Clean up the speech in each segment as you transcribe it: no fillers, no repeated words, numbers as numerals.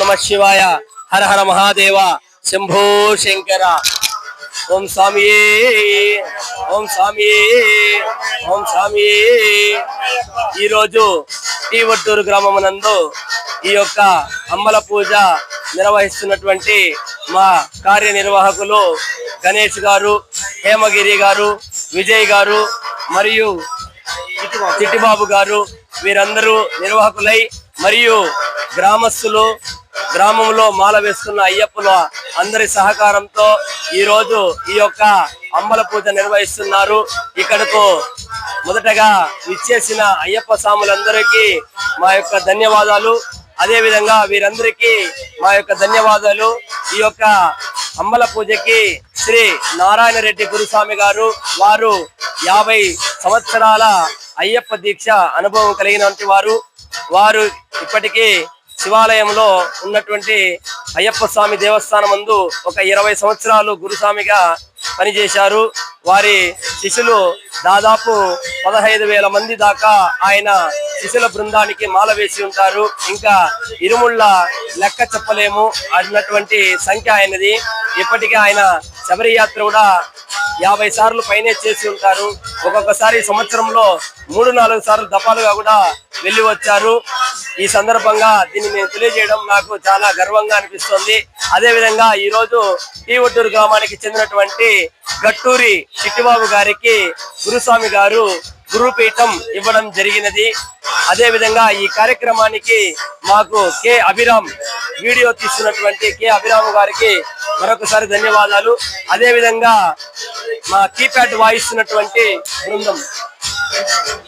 నమ శివాయ. హర హర మహాదేవ. శంభో శంకర. ఓం స్వామియే, ఓం స్వామియే, ఓం స్వామియే. ఈరోజు టీ వట్టూరు గ్రామమునందు ఈ యొక్క అంబల పూజ నిర్వహిస్తున్నటువంటి మా కార్యనిర్వాహకులు గణేష్ గారు, హేమగిరి గారు, విజయ్ గారు మరియు చిట్టిబాబు గారు, వీరందరూ నిర్వాహకులై మరియు గ్రామస్తులు, గ్రామంలో మాల వేస్తున్న అయ్యప్పల అందరి సహకారంతో ఈరోజు ఈ యొక్క అంబల పూజ నిర్వహిస్తున్నారు. ఇక్కడకు మొదటగా ఇచ్చేసిన అయ్యప్ప స్వాములందరికీ మా యొక్క ధన్యవాదాలు. అదే విధంగా వీరందరికీ మా యొక్క ధన్యవాదాలు. ఈ యొక్క అంబల పూజకి శ్రీ నారాయణ రెడ్డి గురుస్వామి గారు, వారు 50 సంవత్సరాల అయ్యప్ప దీక్ష అనుభవం కలిగినటువంటి వారు ఇప్పటికీ శివాలయంలో ఉన్నటువంటి అయ్యప్ప స్వామి దేవస్థానం ముందు ఒక 20 సంవత్సరాలు గురుస్వామిగా పనిచేశారు. వారి శిష్యులు దాదాపు 15,000 మంది దాకా ఆయన శిష్యుల బృందానికి మాల వేసి ఉంటారు. ఇంకా ఇరుముళ్ళ లెక్క చెప్పలేము అన్నటువంటి సంఖ్య ఆయనది. ఇప్పటికీ ఆయన శబరి యాత్ర కూడా 50 సార్లు పైనే చేసి ఉంటారు. ఒక్కొక్కసారి సంవత్సరంలో 3-4 సార్లు దఫాలుగా కూడా వెళ్ళి వచ్చారు. ఈ సందర్భంగా దీన్ని నేను తెలియజేయడం నాకు చాలా గర్వంగా అనిపిస్తుంది. అదే విధంగా ఈ రోజు టీ వట్టూరు గ్రామానికి చెందినటువంటి గట్టూరి చిట్టిబాబు గారికి గురుస్వామి గారు గురుపీఠం ఇవ్వడం జరిగినది. అదే విధంగా ఈ కార్యక్రమానికి మాకు కె అభిరామ్ వీడియో తీస్తున్నటువంటి కె అభిరామ్ గారికి మరొకసారి ధన్యవాదాలు. అదే విధంగా మా కీప్యాడ్ వాయిస్తున్నటువంటి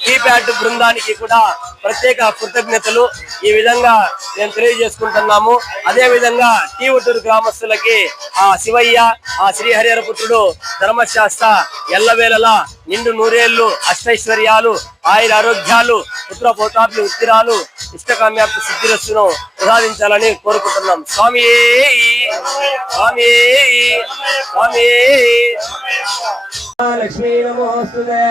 కీప్యాడ్ బృందానికి కూడా ప్రత్యేక కృతజ్ఞతలు ఈ విధంగా మేము తెలియజేసుకుంటున్నాము. అదే విధంగా టీ వట్టూరు గ్రామస్తులకి ఆ శివయ్య, ఆ శ్రీహరిహరపుత్రుడు ధర్మశాస్త్ర ఎల్లవేళలా నిండు నూరేళ్లు, అష్టైశ్వర్యాలు, ఆయుర ఆరోగ్యాలు, పుత్ర పౌత్రాభి ఉత్తిరాలు, ఇష్టకామ్యార్థ సిద్ధిరస్సును ప్రసాదించాలని కోరుకుంటున్నాం. స్వామి స్వామి స్వామి. లక్ష్మీ నమోస్తుతే.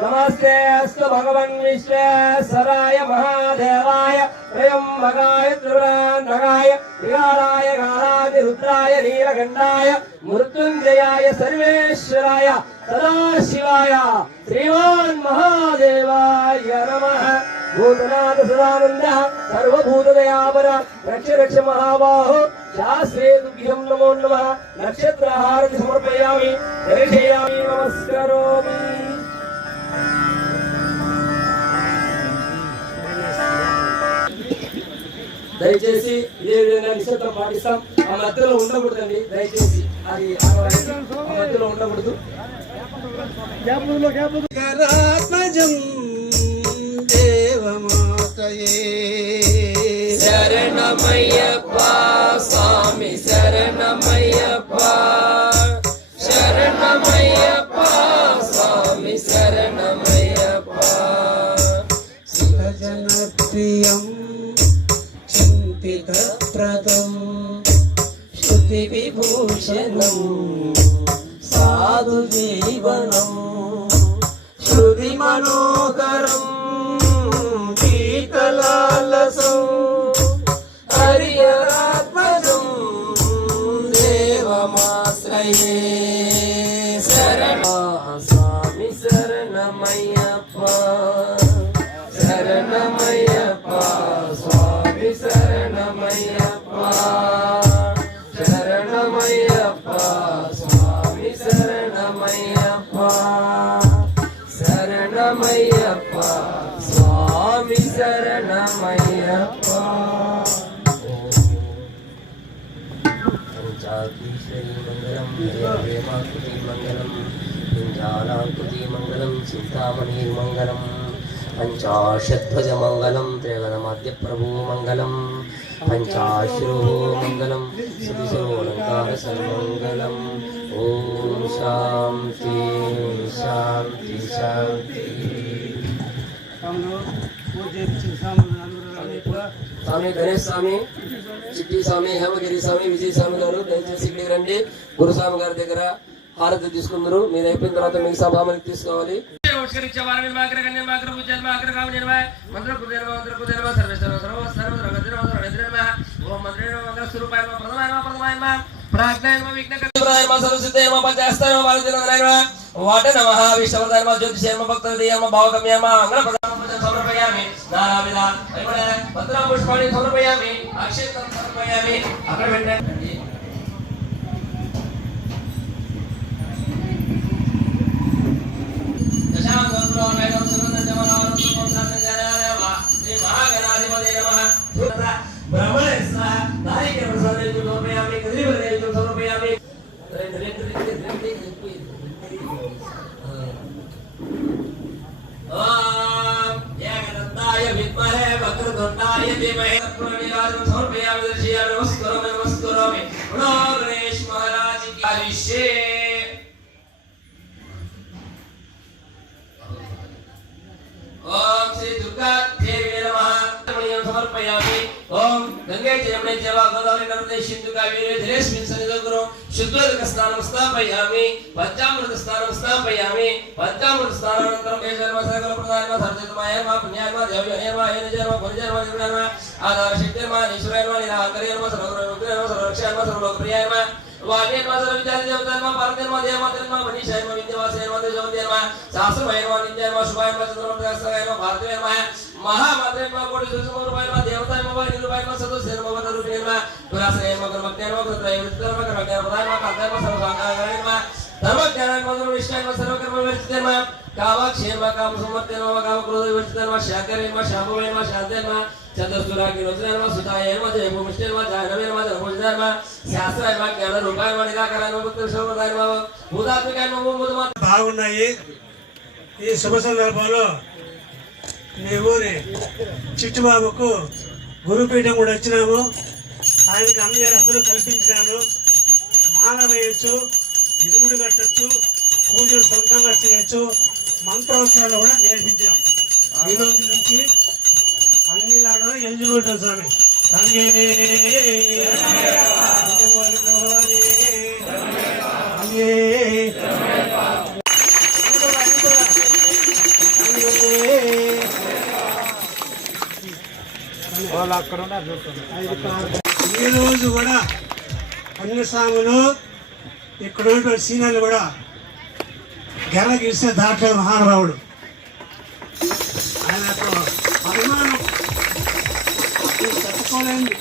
నమస్తే అస్తు భగవన్ విశ్వేశ్వరాయ మహాదేవాయ త్రయంబకాయ త్రిపురాంతకాయ వికారాయ కాలాది రుద్రాయ నీలకంఠాయ మృత్యుంజయాయ సర్వేశ్వరాయ సదాశివాయ శ్రీమాన్ మహాదేవాయ నమః. భూతనాథ సదానంద సర్వభూతదయాపర రక్ష రక్ష మహాబాహో శాస్త్రే తుభ్యం నమో నమః. నక్షత్రహారతి సమర్పయామి, దర్శయామి, నమస్కరోమి. దయచేసి ఇదే విధంగా నిశ్శబ్దం పాటిస్తాం. ఆ మధ్యలో ఉండకూడదండి, దయచేసి అది ఆ మధ్యలో ఉండకూడదు. శరణమయ్యప్ప స్వామి శరణమయ్యప్ప, శరణమయ్యప్ప స్వామి శరణమయ్యప్ప. సుఖజనప్రియం చింతితప్రదం శృతి విభూషణం సాధు జీవనం శృతి మనోహరం గీతలాలసం హరిహరాత్మజం దేవమాశ్రయే. శరణ స్వామి శరణమయ్యప్ప, శరణమయ్యప్ప స్వామి శరణమయ్యప్ప, శరణమయ్యప్ప స్వామి శరణమయ్యప్ప, శరణమయ్యప్ప స్వామి శరణమయ్యప్ప. పంచాకీశ్వరీ మంగళం, హేమాకృతి మంగళం, పింజాలాకృతి మంగళం, చింతామణి మంగళం, పంచాశధ్వజ మంగళం, త్రిగణమాద్య ప్రభు మంగళం, పంచాశ్రు మంగళం, శుతిశోలంకార సన్మంగళం. ఓం శాంతి శాంతి శాంతి. స్వామి గణేష్ స్వామి, చిట్టి స్వామి, హేమగిరి స్వామి, విజయ్ స్వామి గారు దయచేసి ఇక్కడికి రండి. గురుస్వామి గారి దగ్గర హారతి తీసుకుందరు. మీరు అయిపోయిన తర్వాత మిగతా సామాన్లు తీసుకోవాలి. ఓం మంత్రేణ మంగళస్వరూపాయ నమః ప్రథమాయ నమః ప్రథమాయ నమః ప్రాజ్ఞాయ నమః విఘ్నకర్తాయ నమః సర్వసిద్ధాయ నమః పంచాస్తాయ నమః భారతీయ నమః వాటే నమః విష్ణువర్ధాయ నమః జ్యోతిషాయ నమః భక్తహృదయాయ నమః భావగమ్యాయ నమః అంగళప్రదానం సమర్పయామి నానావిధ పత్ర పుష్పాణి సమర్పయామి అక్షేత్రం సమర్పయామి అక్కడ పెట్టండి ओम श्री दुर्गा देवी नमः समर्पयामि ओम गंगे जमुने जवा गोदावरी नर्मदे सिंधु कावेरी जलेस्मिन् सन्निधौ शुद्धोदक स्नानं स्थापयामि पंचामृत स्नानं स्थापयामि पंचामृत स्नानानन्तरं केशव सकल प्रदानम सर्वजतमाय नमः पुण्याय नमः देवयाय नमः येन जन्म परिजय नमः आधार शक्ति नमः ईश्वराय नमः निराकराय नमः सर्वगुणविग्रहाय नमः सर्वरक्षाय नमः सर्वलोकप्रियाय नमः वाण्य नमः सर्वविद्याय देवताय नमः पार्वती नमः देवमातृ नमः मनीषाय नमः विद्यावासाय नमः तेजोमयाय नमः शास्त्रमय नमः नित्याय नमः शुभाय नमः चंद्रमण्डलाय नमः भारतीय नमः महामात्रे नमः कोटि सूर्यसमरूपाय नमः देवताय नमः निरुपाय नमः सदस्य नमः वदरूपिणे नमः पुराश्रय नमः कर्मज्ञाय नमः कृतय विद्याय नमः कर्मज्ञाय प्रदाय नमः कान्ताय नमः सर्वसांगाय नमः धर्मज्ञानाय नमः विष्णाय नमः सर्वकर्म विवर्जिताय नमः कामक्षेय नमः कामसम्मत्याय नमः कामक्रोध विवर्जिताय नमः शाकराय नमः शाम्भवाय नमः शान्ताय नमः चतुष्टुराग्नि रुद्राय नमः सुताय नमः जयभूमिष्ठाय नमः जाह्नवे नमः जन्मोजिताय नमः शास्त्राय नमः ज्ञानरूपाय नमः निराकाराय नमः भक्तविश्वदाय नमः भूतात्मिकाय नमः भूतमाత బాగున్నాయి. ఈ శుభ సందర్భంలో మీ ఊరి చిట్టుబాబుకు గురుపీఠం కూడా వచ్చినాము. ఆయనకి అన్ని అర్హతలు కల్పించాను. మాల వేయచ్చు, ఇరుముడు కట్టచ్చు, పూజలు సొంతంగా చేయొచ్చు, మంత్రోత్సవాలు కూడా నేర్పించాం. ఈ రోజు నుంచి అన్ని లాగా ఎంజుకుంటాం స్వామి. ఈ రోజు కూడా అన్ని స్వాములు ఇక్కడ ఉన్నటువంటి సీనియర్లు కూడా గెలగిస్తే దాంట్లో మహానుభావుడు. ఆయన అభిమానం తట్టుకోలేండి.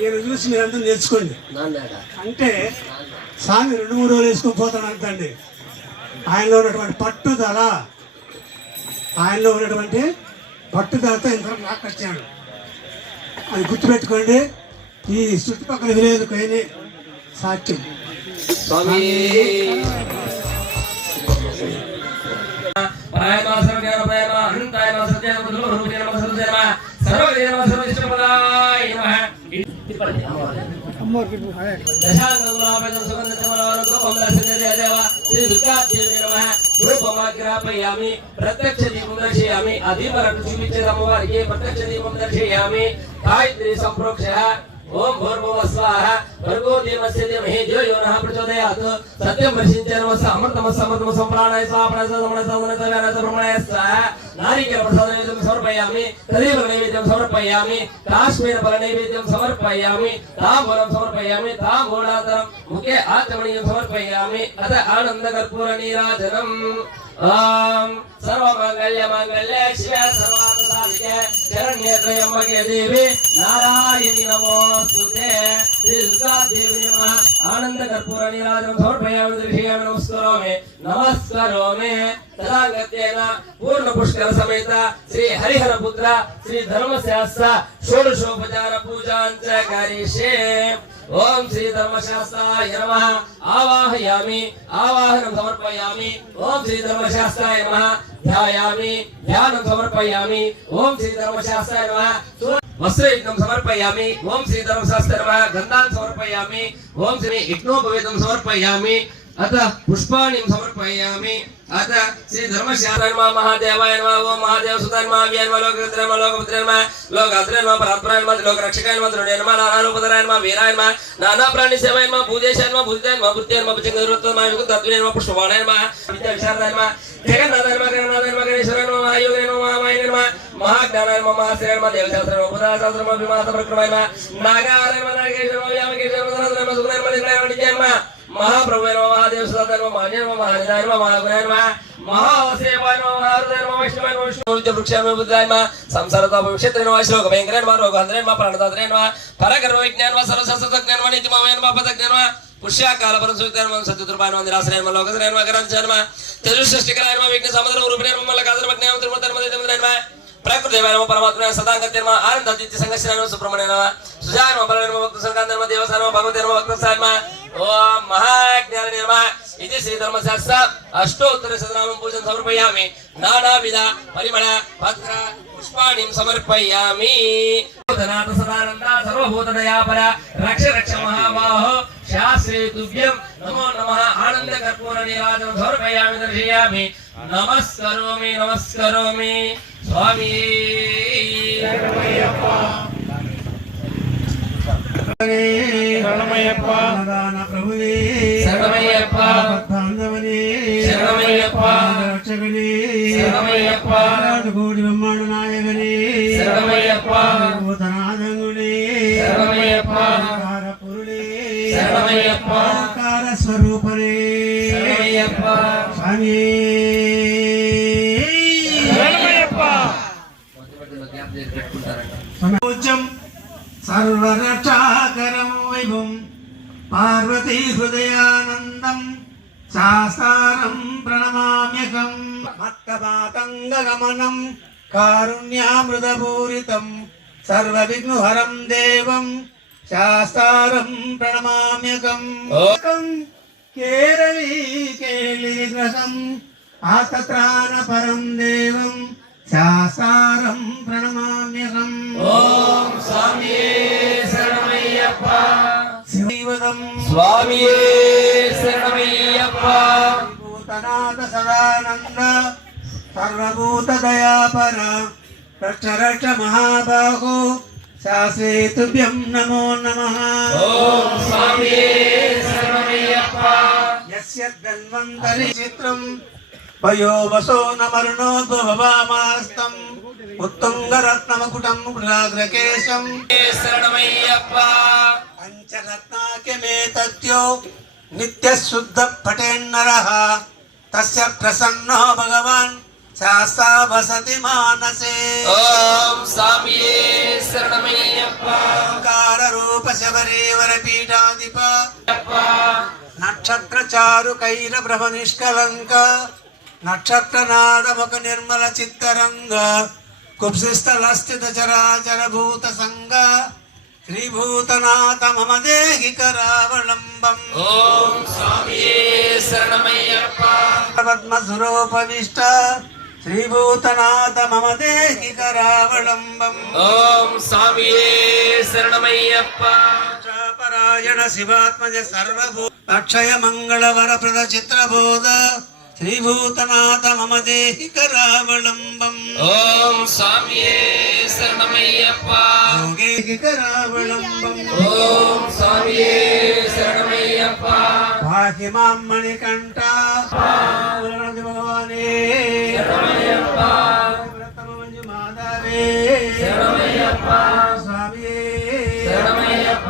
ఈయన చూసి మీరంతా నేర్చుకోండి. అంటే స్వామి 2-3 రోజులు వేసుకొని పోతాను అంతండి. ఆయనలో ఉన్నటువంటి పట్టుదలతో ఇంతవరకు లాక్కొచ్చాడు. అది గుర్తుపెట్టుకోండి. ఈ చుట్టుపక్కల విలేజ్ కైని సాక్ష్యం. प्रत्यक्ष दीपं दर्शयामि अधीपरं చూపించేది అమ్మవారికి ప్రత్యక్ష దీపం దర్శయామి గాయత్రి సంప్రోక్షః ఓం భూర్భువః స్వాహ భర్గో దేవస్య ధీమహి ధియో యో నః ప్రచోదయాత్ సత్యం వర్షించే నమః అమృతమః సంప్రాణాయ స్వాహ ప్రాణాయ సమణాయ స్వాహ నారికేల ప్రసాదం సమర్పయామి తదేవ నైవేద్యం సమర్పయామి కాశ్మీర ఫల నైవేద్యం సమర్పయామి తాంబూలం సమర్పయామి తాంబూలాంతరం ముఖే ఆచమనీయం సమర్పయామి అత ఆనంద కర్పూర నీరాజనం ओम सर्वमंगल्य मंगल्य शिवे सर्वार्थसाधिके शरण्ये त्र्यंबके देवी नारायणी नमोस्तुते श्री दुर्गा देवी नमः आनंद कर्पूर नीराजनं समर्पयामि दर्शयामि नमस्करोमि तदागत्येन पूर्ण पुष्कर समेत श्री हरिहर पुत्र श्री धर्मशास्त्र षोडशोपचार पूजाञ्च करिष्ये ओम श्री धर्मशास्त्राय नमः आवाहयामि आवाहनं समर्पयामि ओम श्री धर्मशास्त्राय नमः ध्यायामि ध्यानं समर्पयामि ओम श्री धर्मशास्त्राय नमः वस्त्रयज्ञं समर्पयामि ओम श्री धर्मशास्त्राय नमः गन्धान् समर्पयामि ओम श्री यज्ञोपवीतं समर्पयामि अतः पुष्पाणि समर्पयामि अतः श्री धर्मशास्त्राय नमः महादेवाय नमः ओम महादेव सुताय नमः व्याय नमः लोकपुत्राय नमः लोकपुत्राय नमः लोकाश्रयाय नमः परात्पराय नमः लोकरक्षकाय नमः द्रोणाय नमः नानारूपधराय नमः वीराय नमः नाना प्राणी सेवाय नमः भूदेशाय नमः भूतिताय नमः भृत्याय नमः भुजंगरुत्तमाय नमः तत्त्वाय नमः पुष्पवाणाय नमः विद्या विशारदाय नमः जगन्नाथाय नमः गणनाथाय नमः गणेश्वराय नमः महायोगाय नमः महामायाय नमः महाज्ञानाय नमः महाश्रेय नमः देवशास्त्र नमः पुराशास्त्र नमः विमास प्रक्रमाय नमः नागाय नमः नागेश्वर नमः यामकेश्वर नमः धनधर नमः सुगुणाय नमः निग्रहाय नमः नित्याय नमः महाप्रभुवे नमः महादेव सदाय नमः महाजय नमः महानिधाय नमः महागुणाय नमः महावसेवाय नमः महारुदाय नमः वैष्णवाय नमः विष्णु वृक्षाय नमः बुद्धाय नमः संसारता भविष्यत्रे नमः श्लोक भयंकराय नमः रोगहंद्राय नमः प्राणदात्रे नमः परकर्म विज्ञान नमः सर्वशास्त्रज्ञान नमः नित्यमाय नमः पदज्ञान नमः पुष्याकाल परमसुविज्ञान नमः सत्यद्रुपाय नमः निराश्रय नमः लोकश्रय नमः करांचय नमः तेजस्सृष्टिकराय नमः विघ्न समुद्र रूपिणे नमः मल्लकादर भग्नाय नमः त्रिमूर्तये नमः देवदेवाय नमः प्रकृतिदेवाय नमः परमात्मने सदांगत्य नमः आनंदादित्य संगस्याय नमः सुब्रह्मण्य नमः सुजाय नमः बलाय नमः भक्त संकांत नमः देवसाय नमः भगवते नमः भक्तसाय नमः ओम महाज्ञानाय नमः इति श्री धर्मशास्त्र अष्टोत्तर शतनामं पूजन समर्पयामि नानाविध परिमळ पत्र पुष्पाणि समर्पयामि भूतनाथ सदानंद सर्वभूतदयापर रक्ष रक्ष महाबाहो शास्त्रे तुभ्यं नमो नमः आनंद कर्पूर नीराजनं समर्पयामि दर्शयामि नमस्करोमि स्वामी శరణమయ్యప్ప ప్రభువే శరణమయ్యప్ప బాంధవనే శరణమయ్యప్ప రక్షకనే శరణమయ్యప్ప కోటి బ్రహ్మాండ నాయకనే శరణమయ్యప్ప భూతనాథంగునే శరణమయ్యప్ప పురుడే శరణమయ్యప్ప ఓంకార స్వరూపనే శరణమయ్యప్ప స్వామి పూజ్యం సర్వరక్షాకరం వైభవం పార్వతీ హృదయానందం శాస్త్రం ప్రణమామ్యకం మత్తమాతంగగమనం కారుణ్యామృతపూరితం సర్వవిఘ్నహరం దేవం శాస్త్రం ప్రణమామ్యకం కేరళీ కేళిగ్రహం ఆతత్రాణపరం దేవం శాస్త్రం ప్రణమామ్యకం ఓం స్వామియే శరణమయ్యప్ప శివదం స్వామియే శరణమయ్యప్ప భూతనాథ సదానంద సర్వభూత దయాపర రక్ష రక్ష మహాబాహో శాస్త్రే తుభ్యం నమో నమః ఓం స్వామియే శరణమయ్యప్ప యస్య ధన్వంతరి చిత్రం వయో వసో నమరుణోద్భవామాస్తం ఉత్తుంగరత్నమకుటం కులాగ్రకేశం శరణమయ్యప్ప పంచరత్నాఖ్యమేతద్యో నిత్యశుద్ధ పఠేన్నరః తస్య ప్రసన్నో భగవాన్ శాస్తా వసతి మానసే ఓం స్వామియే శరణమయ్యప్ప ఓంకార రూప శబరీవర పీఠాధిప నక్షత్ర చారు కైర ప్రభ నిష్కలంక నక్షత్ర నాదముఖ నిర్మల చిత్తరంగ కుబ్సిస్థలస్థిత చరాచర భూత సంగ శ్రీభూతనాథ మమ దేహి కరావలంబం ఓం స్వామియే శరణమయ్యప్ప పద్మసురోపవిష్ట శ్రీభూతనాథ మమ దేహి కరావలంబం ఓం స్వామియే శరణమయ్యప్ప పరాయణ శివాత్మజ సర్వభూ అక్షయ మంగళ వరప్రద చిత్రబోధ శ్రీభూతనాథ మమ దేహి కరావలంబం ఓం స్వామియే శరణమయ్యప్ప యోగేహి కరావలంబం ఓం స్వామియే శరణమయ్యప్ప పాహి మాం మణికంఠ భగవానే శరణమయ్యప్ప మంజు మాధవే శరణమయ్యప్ప స్వామియే శరణమయ్యప్ప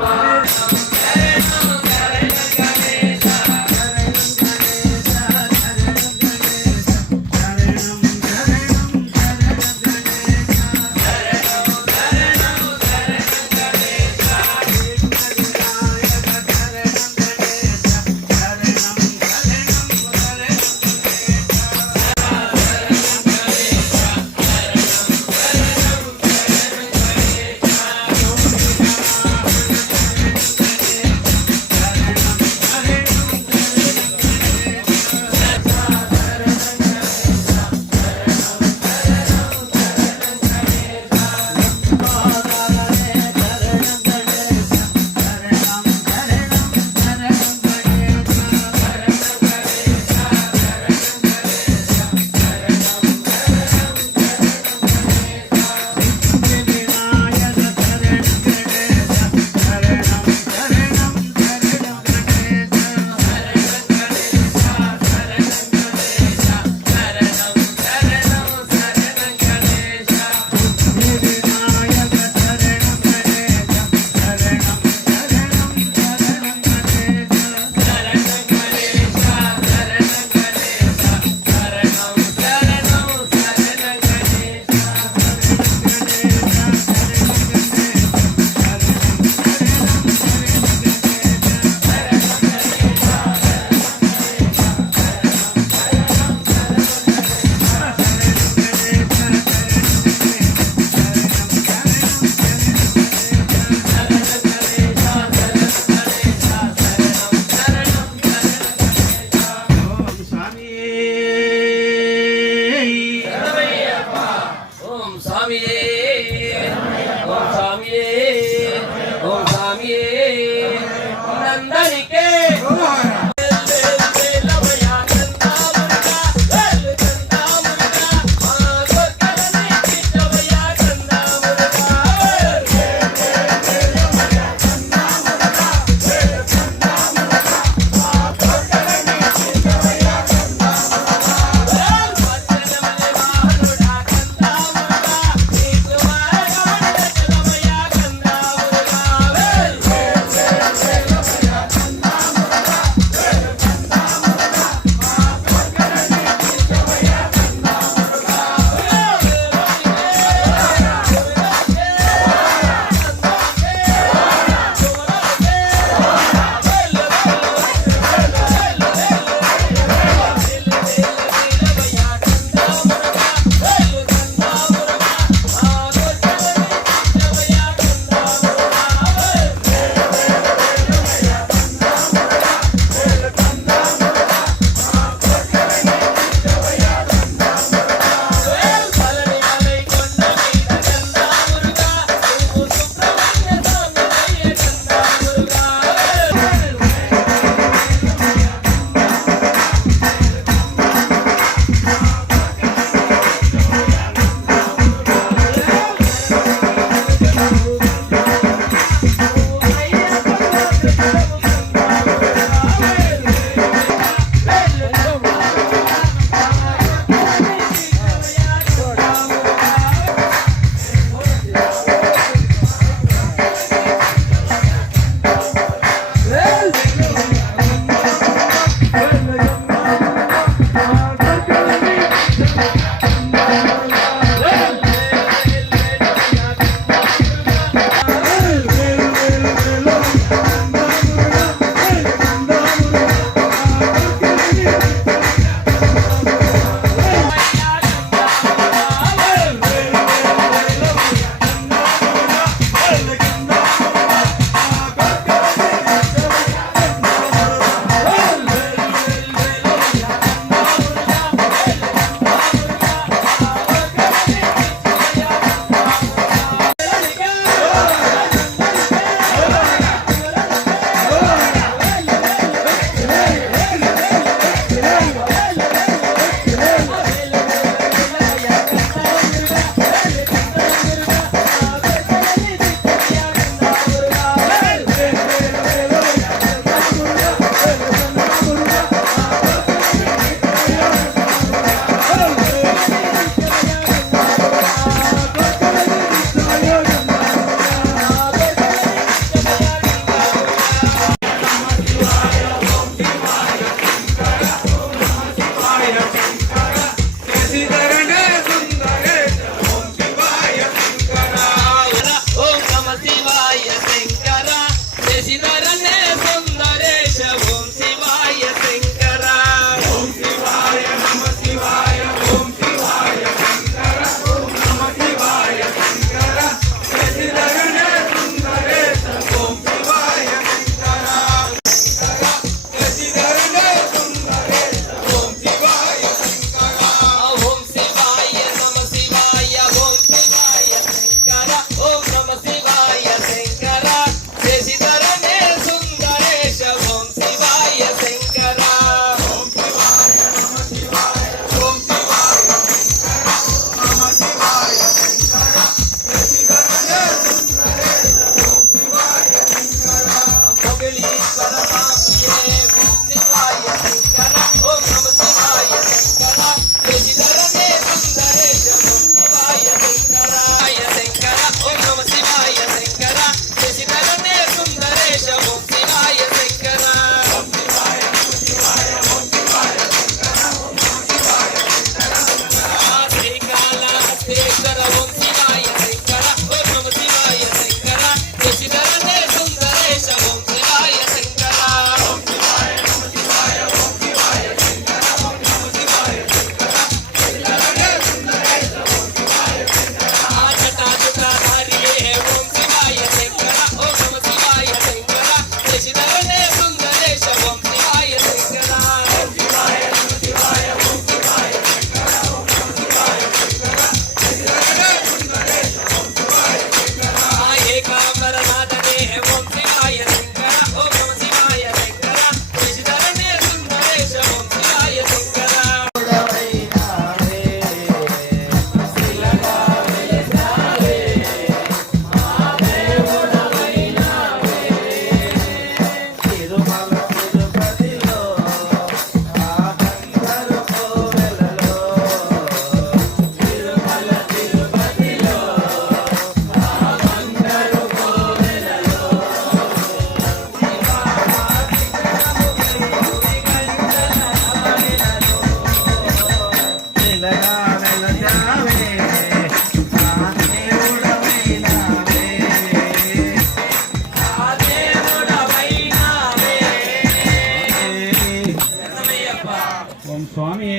ఓం స్వామి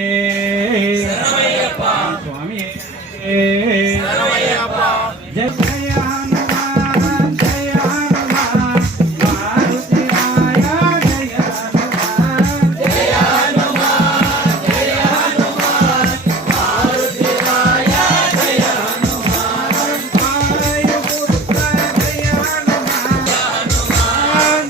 స్వామి జయ జయ హనుమాన్ జయ హనుమాన్ మారుతి రాయ జయ హనుమాన్ జయ హనుమాన్ జయ హనుమాన్ మారుతి రాయ జయ హనుమాన్ వాయుపుత్ర జయ హనుమాన్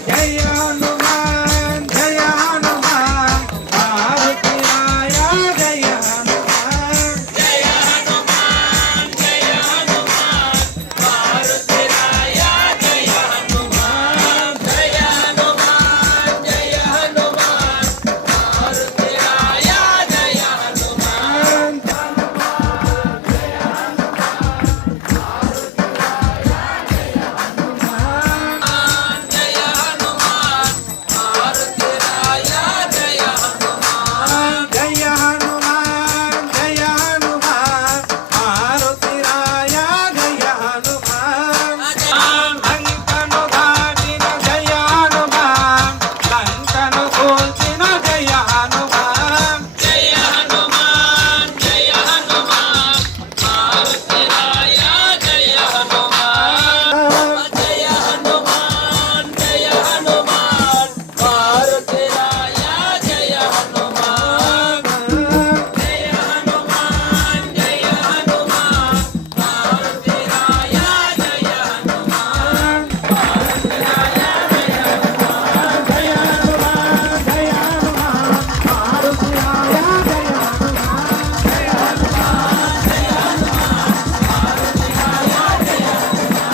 జయ హనుమాన్ జయ హనుమాన్ మారుతి రాయ జయ హనుమాన్ జయ హనుమాన్ జయ హనుమాన్ మారుతి రాయ జయ హనుమాన్ జయ హనుమాన్ జయ హనుమాన్ మారుతి రాయ జయ హనుమాన్ జయ హనుమాన్ మారుతి రాయ జయ హనుమాన్ జయ హనుమాన్ జయ హనుమాన్ మారుతి రాయ జయ హనుమాన్ లంకను దాటిన జయ హనుమాన్ లంకను కూల్చిన జయ హనుమాన్ జయ హనుమాన్ జయ హనుమాన్ మారుతి రాయ జయ హనుమాన్ జయ హనుమాన్ జయ హనుమాన్ మారుతి రాయ జయ హనుమాన్ జయ హనుమాన్ జయ హనుమాన్ మారుతి రాయ జయ హనుమాన్ జయ హనుమాన్ జయ హనుమాన్ మారుతి రాయ జయ హనుమాన్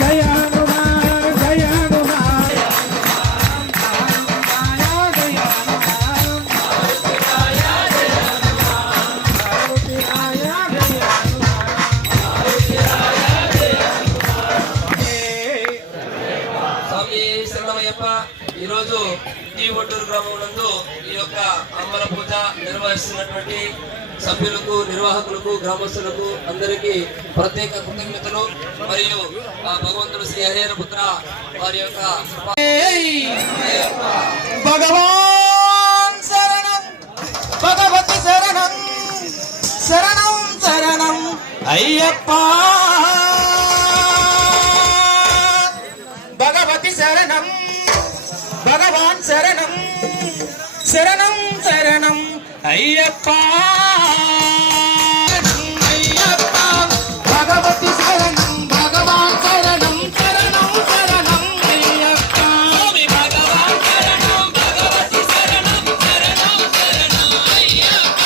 జయ హనుమాన్ జయ హనుమాన్ స్వామి శరణమయ్యప్ప. ఈరోజు టీ ఒట్టూరు గ్రామం నందు ఈ యొక్క అమ్మల పూజ నిర్వహిస్తున్నటువంటి సభ్యులకు, నిర్వాహకులకు, గ్రామస్తులకు అందరికీ ప్రత్యేక కృతజ్ఞతలు. మరియు ఆ భగవంతుడు శ్రీ హరిహర పుత్ర వారి యొక్క భగవాన్ శరణం భగవతి శరణం శరణం శరణం అయ్యప్ప భగవతి శరణం భగవాన్ శరణం శరణం శరణం అయ్యప్ప అయ్యప్ప భగవతి శరణం భగవాన్ శరణం శరణం శరణం అయ్యప్ప భగవాన్ శరణం భగవతి శరణం శరణం శరణం అయ్యప్ప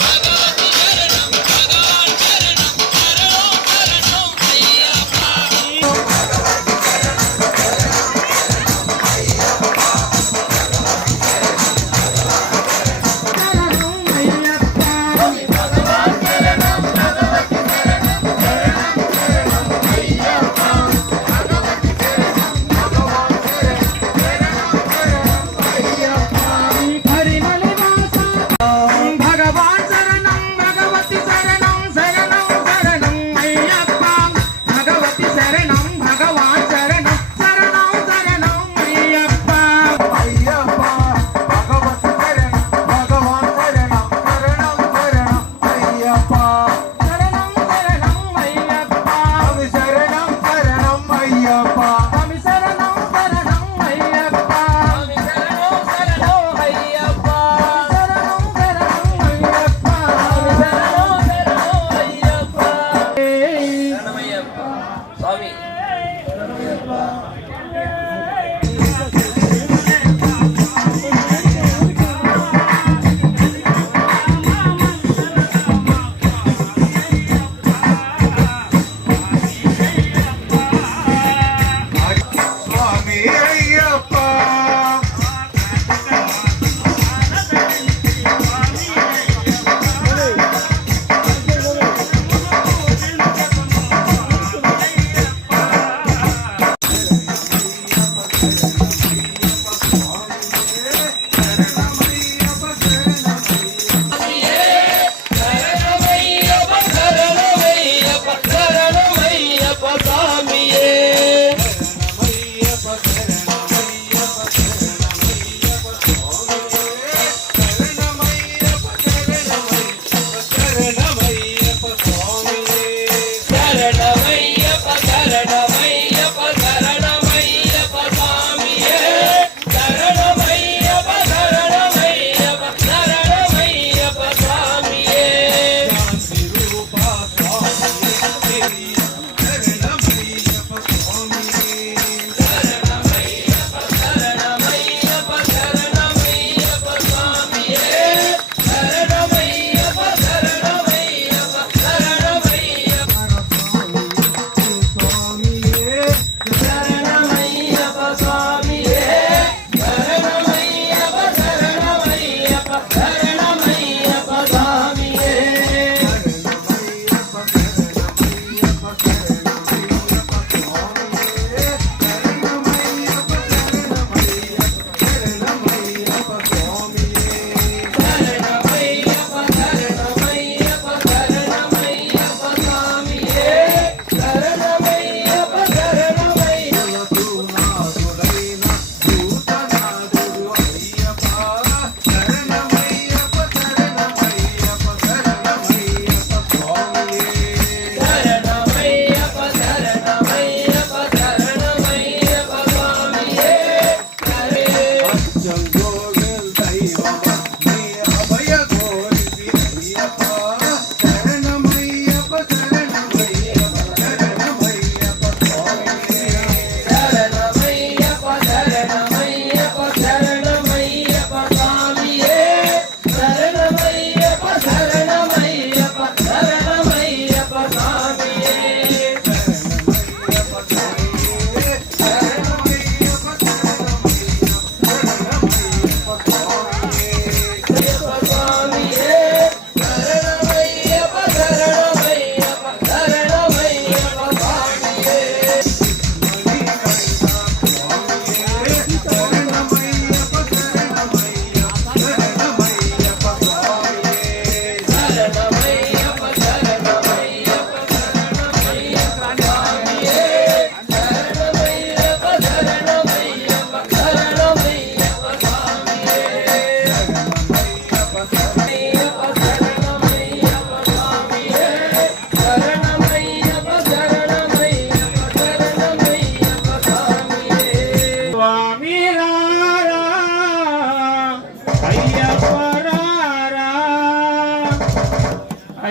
భగవతి శరణం భగవాన్ శరణం శరణం శరణం అయ్యప్ప శరణం అయ్యప్ప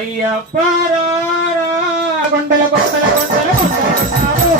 అయ్యప్ప రారా. కొండల కొండల కొండల కొండలున్నావు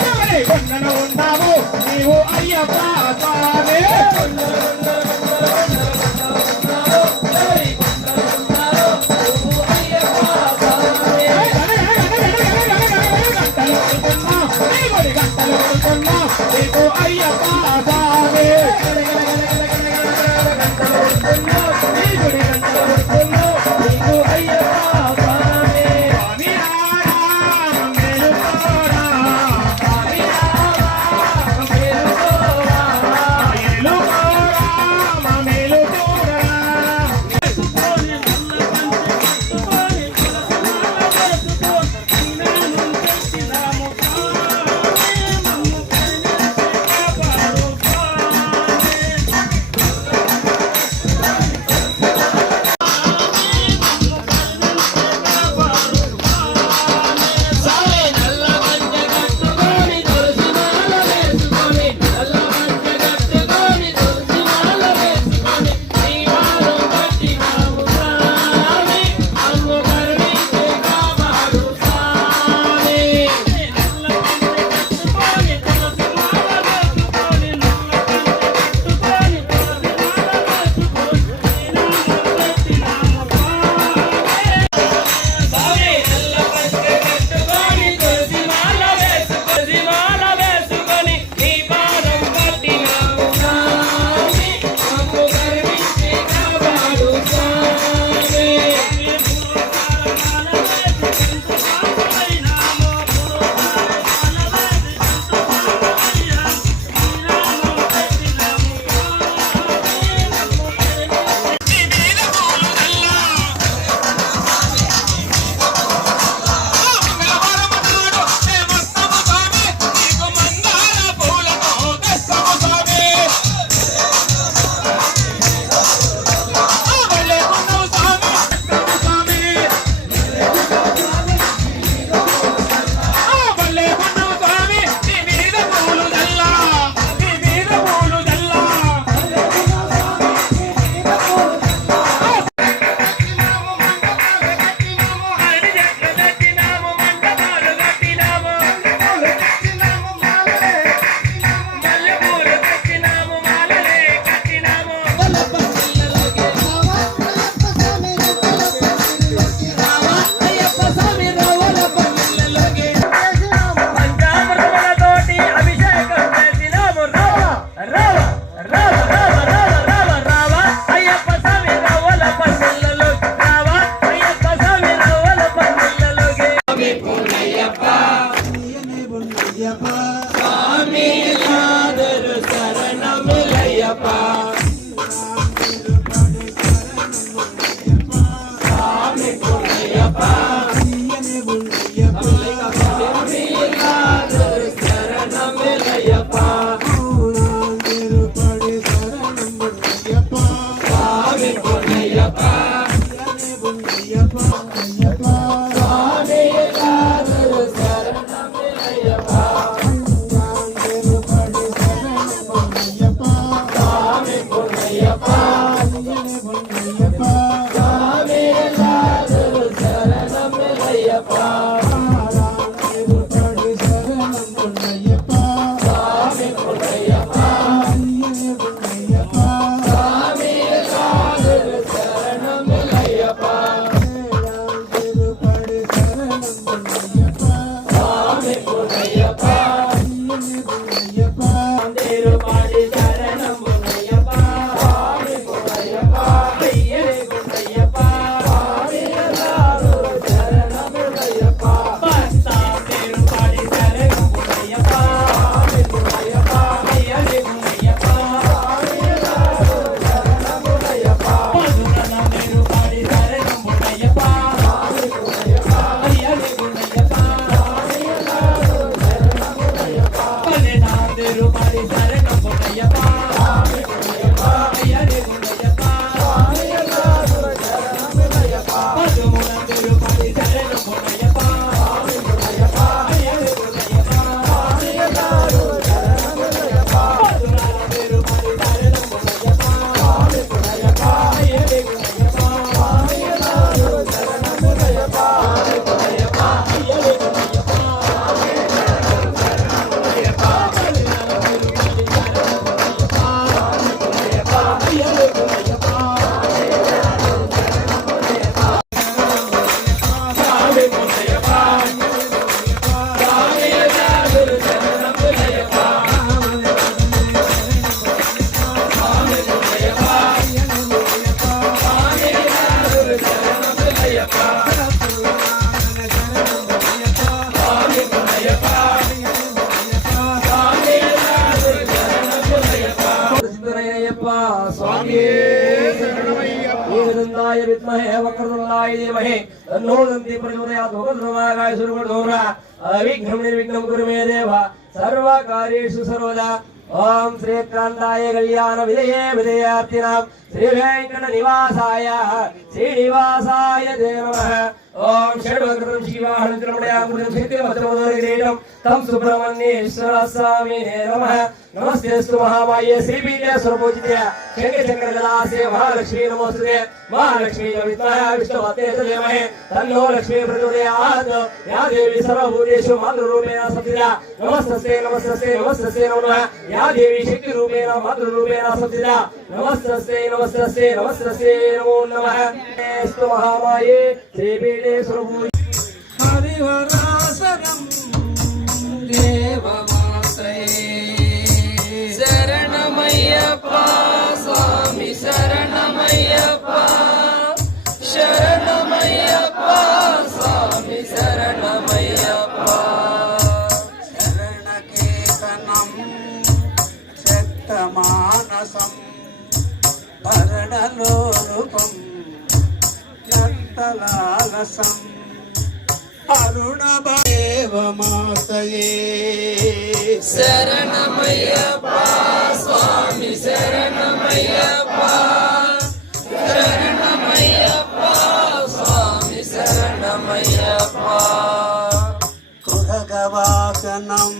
ఎవరి కొండలున్నావు నీవు అయ్యప్ప స్వామి. विद्महे वक्रतुण्डाय धीमहि तन्नो दन्ति प्रचोदयात् वक्रतुण्डाय सूर्यकोटिसमप्रभा अविघ्नं निर्विघ्नं कुरु मे देव सर्वकार्येषु सर्वदा ओम श्रीकांताय कल्याण विधये विधेयार्थिनां श्री वेंकट निवासाय श्रीनिवासाय ते नमः ओम षड्वक्रतुं शिवाहनं त्रमणयामुदं सिद्धिवत्रमोदरिग्रीडं तं सुब्रह्मण्येश्वर स्वामी नमः नमस्तेस्तु महामाये श्रीपीठे स्वरूपोचिते शंखचक्रगदासे महालक्ष्मी नमोस्तुते महालक्ष्मी विद्महे विष्णुपत्नी च धीमहि तन्नो लक्ष्मी प्रचोदयात् या देवी सर्वभूतेषु मातृरूपेण संस्थिता नमस्तस्यै नमस्तस्यै नमस्तस्यै नमो नमः या देवी शक्तिरूपेण मातृरूपेण संस्थिता नमस्तस्यै नमस्तस्यै नमस्तस्यै नमो नमः स्तु महामाये श्रीपीठे स्वरूपोचिते हरिवरासनं देववासये शरणमय्यप्पा स्वामी शरणमय्यप्पा शरणमय्यप्पा स्वामी शरणमय्यप्पा शरणकेतनं शक्तमानसं भरणलोलुपं नक्तलालसम् अरुणदेवमातये शरणमय्यप्पा स्वामी शरणमय्यप्पा शरणमय्यप्पा स्वामी शरणमय्यप्पा कुरगवाहनं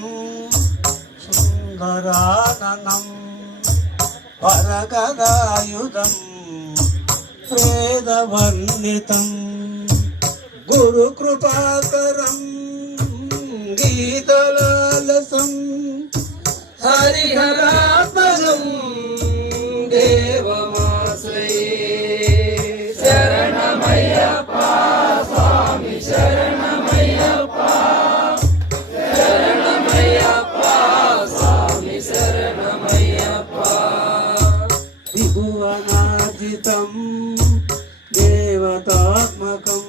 सुन्दराननं वरगदायुधं वेदवर्णितं गुरुकृपाकरं गीतलालसं हरिहरात्मजं देवमाश्रये शरणमय्यप्पा स्वामी शरणमय्यप्पा शरणमय्यप्पा स्वामी शरणमय्यप्पा त्रिभुवनाजितं देवतात्मकं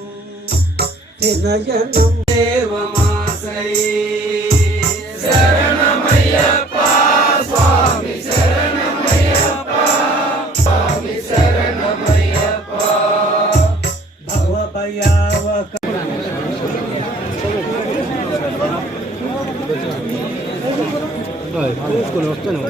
नयनं देवमाश्रये शरणमय्यप्पा स्वामी शरणमय्यप्पा स्वामी शरणमय्यप्पा भवभयावक వస్తాను